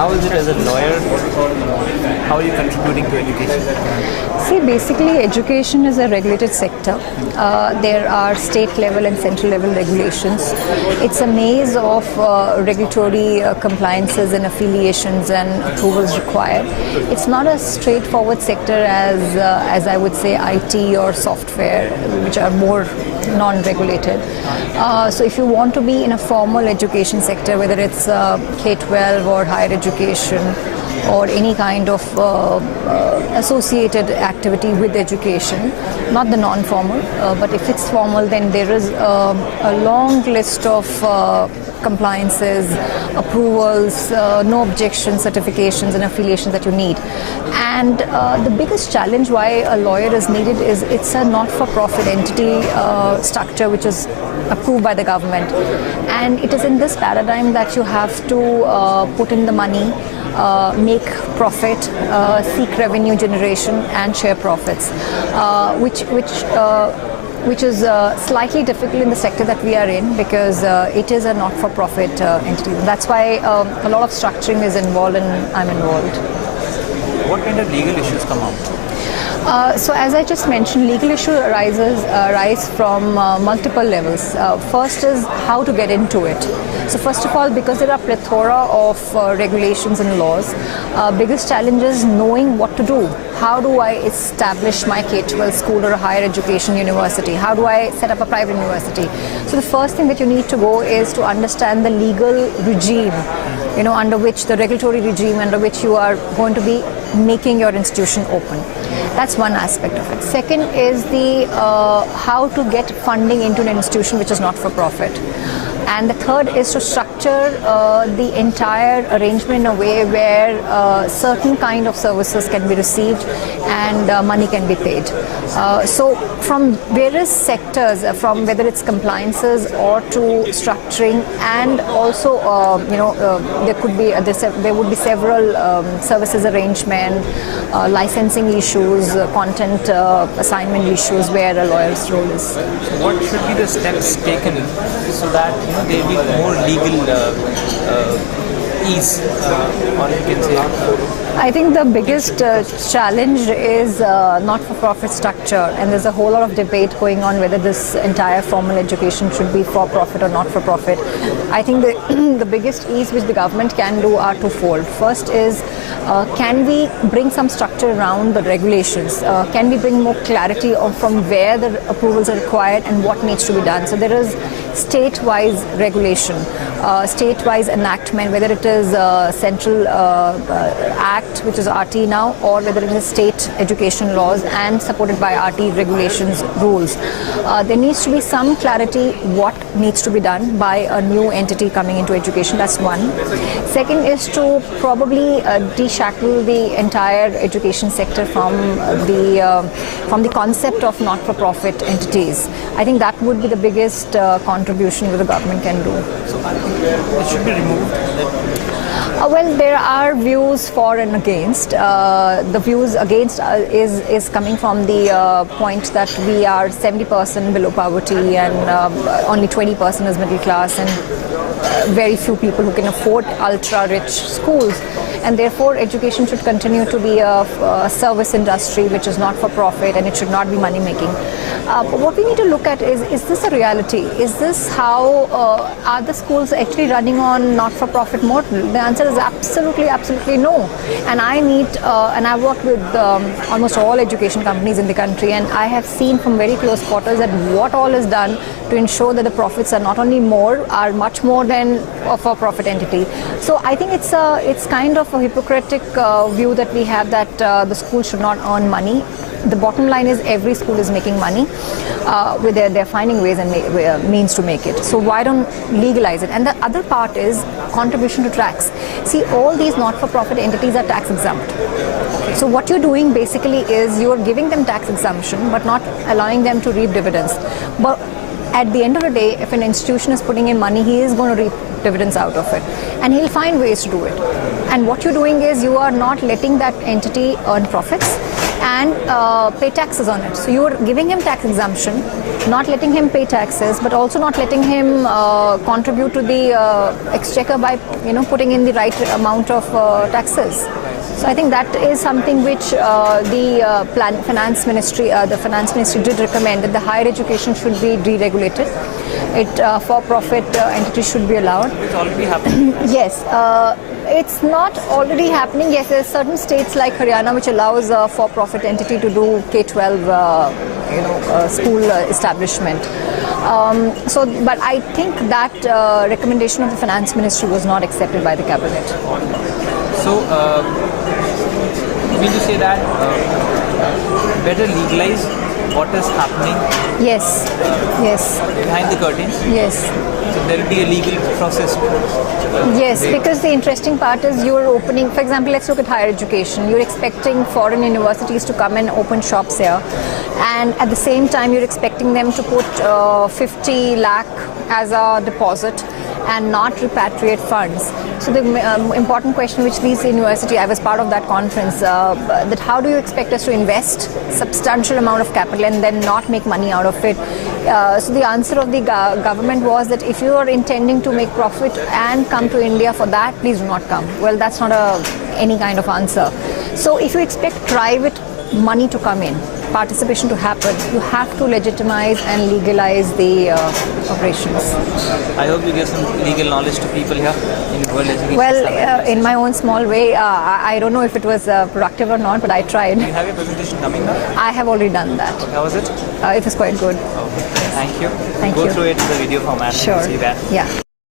How is it as a lawyer? How are you contributing to education? See, basically education is a regulated sector. There are state level and central level regulations. It's a maze of regulatory compliances and affiliations and approvals required. It's not a straightforward sector as I would say IT or software, which are more non-regulated. So if you want to be in a formal education sector, whether it's K-12 or higher education or any kind of associated activity with education, not the non-formal, but if it's formal, then there is a long list of compliances, approvals, no objection certifications and affiliations that you need. And the biggest challenge why a lawyer is needed is it's a not-for-profit entity structure which is approved by the government. And it is in this paradigm that you have to put in the money, make profit, seek revenue generation and share profits, which is slightly difficult in the sector that we are in, because it is a not-for-profit entity. That's why a lot of structuring is involved and I'm involved. What kind of legal issues come up? So as I just mentioned, legal issues arise from multiple levels. First is how to get into it. So first of all, because there are plethora of regulations and laws, biggest challenge is knowing what to do. How do I establish my K-12 school or a higher education university? How do I set up a private university? So the first thing that you need to go is to understand the legal regime, under which the regulatory regime under which you are going to be making your institution open. That's one aspect of it. Second is the how to get funding into an institution which is not for profit. And the third is to structure the entire arrangement in a way where certain kind of services can be received and money can be paid. So from various sectors, from whether it's compliances or to structuring, and also there would be several services arrangement, licensing issues, content assignment issues where a lawyer's role is. So what should be the steps taken so that there will be more legal ease, or you can say? I think the biggest challenge is not-for-profit structure, and there's a whole lot of debate going on whether this entire formal education should be for-profit or not-for-profit. I think the biggest ease which the government can do are twofold. First is, can we bring some structure around the regulations? Can we bring more clarity from where the approvals are required and what needs to be done? So there is state-wise regulation, state-wise enactment, whether it is central act, which is RT now, or whether it is state education laws and supported by RT regulations rules. There needs to be some clarity what needs to be done by a new entity coming into education. That's one. Second is to probably deshackle the entire education sector from the concept of not-for-profit entities. I think that would be the biggest contribution that the government can do. So it should be removed? Well, there are views for and against. The views against is coming from the point that we are 70% below poverty and only 20% is middle class, and very few people who can afford ultra-rich schools. And therefore, education should continue to be a service industry which is not for profit, and it should not be money-making. But what we need to look at is this a reality? Is this how, are the schools actually running on not-for-profit model? The answer is absolutely, absolutely no. And I've worked with almost all education companies in the country, and I have seen from very close quarters that what all is done to ensure that the profits are not only more, are much more than a for-profit entity. So I think it's kind of a hypocritical view that we have that the school should not earn money. The bottom line is every school is making money. They're finding ways and means to make it. So why don't legalize it? And the other part is contribution to tax. See, all these not-for-profit entities are tax exempt. So what you're doing basically is you're giving them tax exemption but not allowing them to reap dividends. But at the end of the day, if an institution is putting in money, he is going to reap dividends out of it, and he'll find ways to do it. And what you're doing is you are not letting that entity earn profits. and pay taxes on it. So you're giving him tax exemption, not letting him pay taxes, but also not letting him contribute to the exchequer by putting in the right amount of taxes. So I think that is something which the finance ministry did recommend, that the higher education should be deregulated. For-profit entities should be allowed. It's already happening. Yes, it's not already happening. Yes, there are certain states like Haryana which allows a for-profit entity to do K-12, school establishment. But I think that recommendation of the finance ministry was not accepted by the cabinet. So, you mean to say that better legalize what is happening? Yes. Behind the curtains? Yes. So there will be a legal process. Yes, because the interesting part is you're opening, for example, let's look at higher education. You're expecting foreign universities to come and open shops here, and at the same time you're expecting them to put 50 lakh as a deposit and not repatriate funds. So the important question which these university, I was part of that conference, that how do you expect us to invest substantial amount of capital and then not make money out of it? So the answer of the government was that if you are intending to make profit and come to India for that, please do not come. Well, that's not any kind of answer. So if you expect private money to come in, participation to happen, you have to legitimize and legalize the operations. I hope you give some legal knowledge to people here in World Education. Well, in my own small way, I don't know if it was productive or not, but I tried. Do you have your presentation coming now? I have already done that. How was it? It was quite good. Okay. Thank you. Thank Go you. through it in the video format. Sure. See that. Yeah.